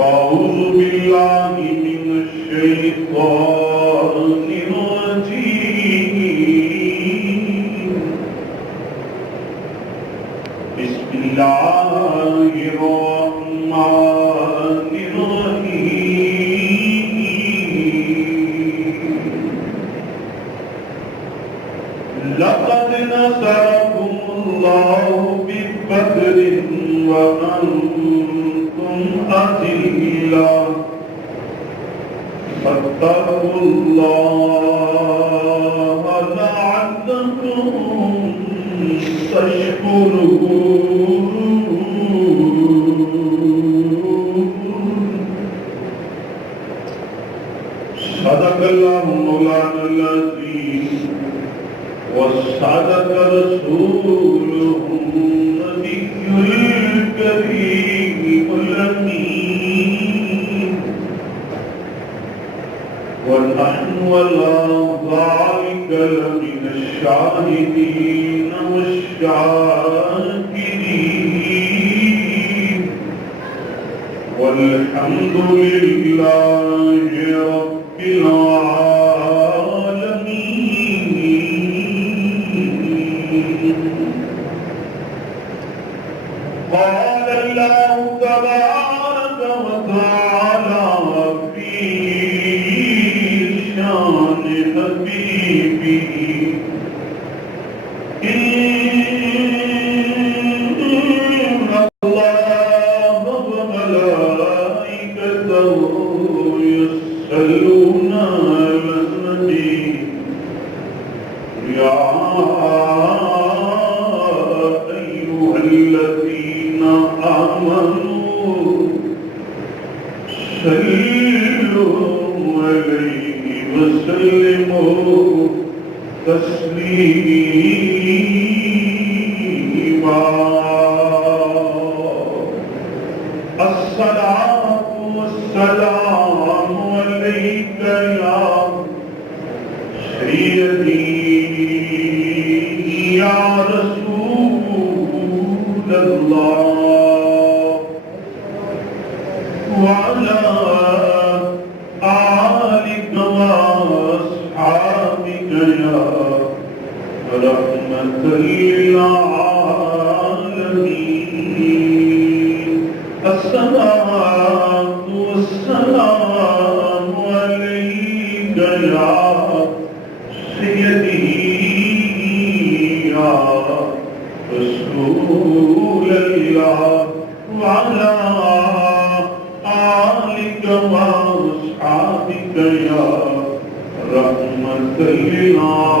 أعوذ بالله من الشيطان الرجيم بسم الله الرحمن الرحيم لقد نصركم الله ببدر وأنتم أذلة فاتقوا الله لعلكم تشكرون صدق الله مولانا العظيم وصدق رسوله النبي الكريم الأمين ونحن على ذلك لمن الشاهدين والشاكرين والحمد لله رب العالمين. قال الله تبارك وتعالى في شان حبيبه إن الله وملائكته يصلون على النبي يا أيها الذين آمنوا صلوا عليه وسلموا تسليما. الصلاة والسلام عليك يا سيدي يا رسول الله وعلى آلك وأصحابك يا رحمة للعالمين. الصلاة والسلام عليك يا سيدي يا رسول الله وعلى آلك وأصحابك يا رحمة للعالمين.